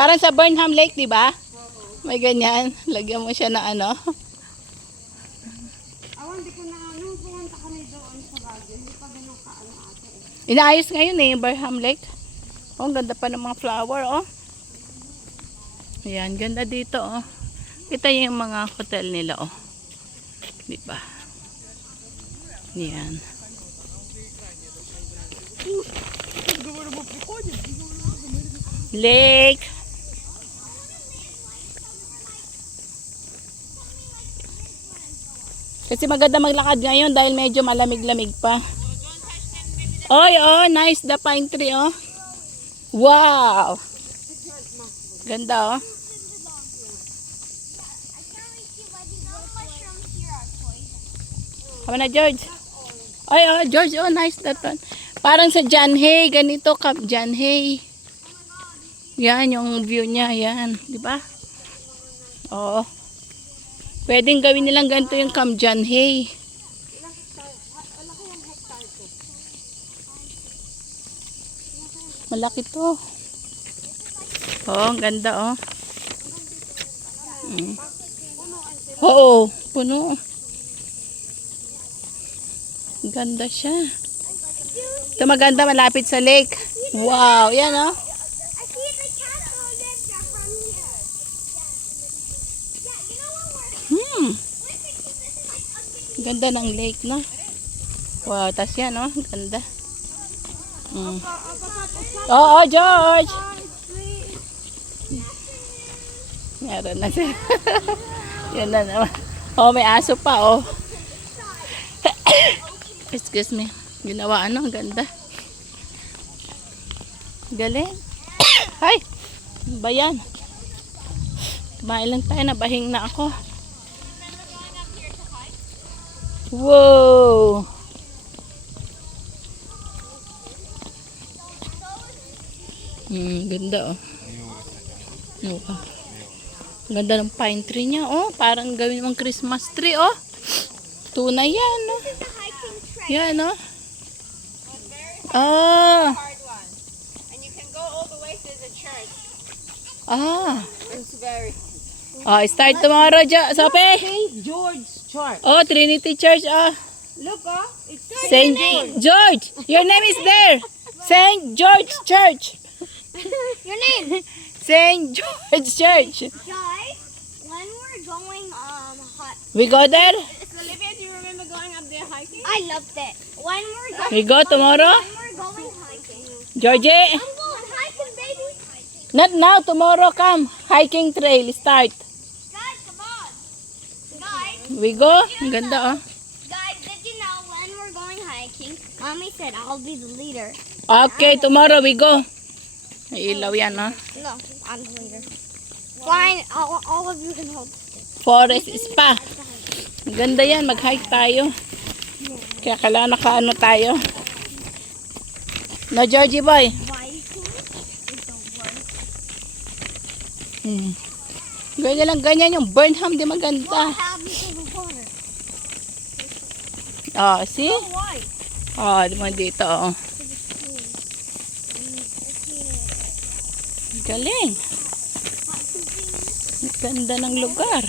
Parang sa Burnham Lake, di ba? May ganyan. Lagyan mo siya na ano. Awan, di ko na nung pumunta kami doon sa Baguio. Hindi pa ganun kaano ate. Inaayos ngayon eh, yung Burnham Lake. Oh, ang ganda pa ng mga flower, oh. Ayan, ganda dito, oh. Kita yung mga hotel nila, oh. Di ba? Ayan. Lake. Kasi maganda maglakad ngayon dahil medyo malamig-lamig pa. Oy, oh, nice the pine tree, oh. Wow. Ganda, oh. Kama na, George. Ay, oh, George, oh, nice that one. Parang sa John Hay, ganito, Camp John Hay. Yan, yung view niya, yan. Di ba? Oo. Pwedeng gawin nilang ganito yung Camp John Hay. Malaki to. Oh, ang ganda, oh. Oo, puno. Ganda siya. Ito maganda, malapit sa lake. Wow, yan, oh. Ganda ng lake, no? Wow, tas yan, oh. Ganda. Oo, George. Meron na siya. Yan na naman. Oh, may aso pa, oh. Excuse me. Ginawa ano, ganda. Galing. Hay! Ano ba yan? Kumain lang tayo, nabahing na ako. Wow! Ganda, oh. Oh. Ganda ng pine tree niya, oh. Parang gawin mong Christmas tree, oh. Tunay yan, oh. Yan, oh. Ah. And you can go all the way to the church. Ah. It's very Oh, start tomorrow, Sophie. St. George's Church. Oh, Trinity Church, oh. Look, oh. It's Saint George. Your name is there. Saint George Church. Your name? Saint George Church. Guys, when we're going We go there? Olivia, do you remember going up there hiking? I loved it. When we're going We go tomorrow? hiking. Georgie? I'm going hiking, baby. Not now, tomorrow come. Hiking trail, start. Guys, come on. Guys, We go? Ang ganda, oh. guys, did you know when we're going hiking, Mommy said I'll be the leader. Okay, tomorrow we go. May ilaw yan, oh. No, I'm the leader. Fine, all of you can hold. Forest Spa. Ang ganda yan, mag-hike tayo. Kaya kailangan nakaano tayo. No, Georgie boy. Ganyan lang, ganyan yung Burnham, di maganda. Oh, see? Oh, di mo dito, oh. Galing. Ganda ng lugar.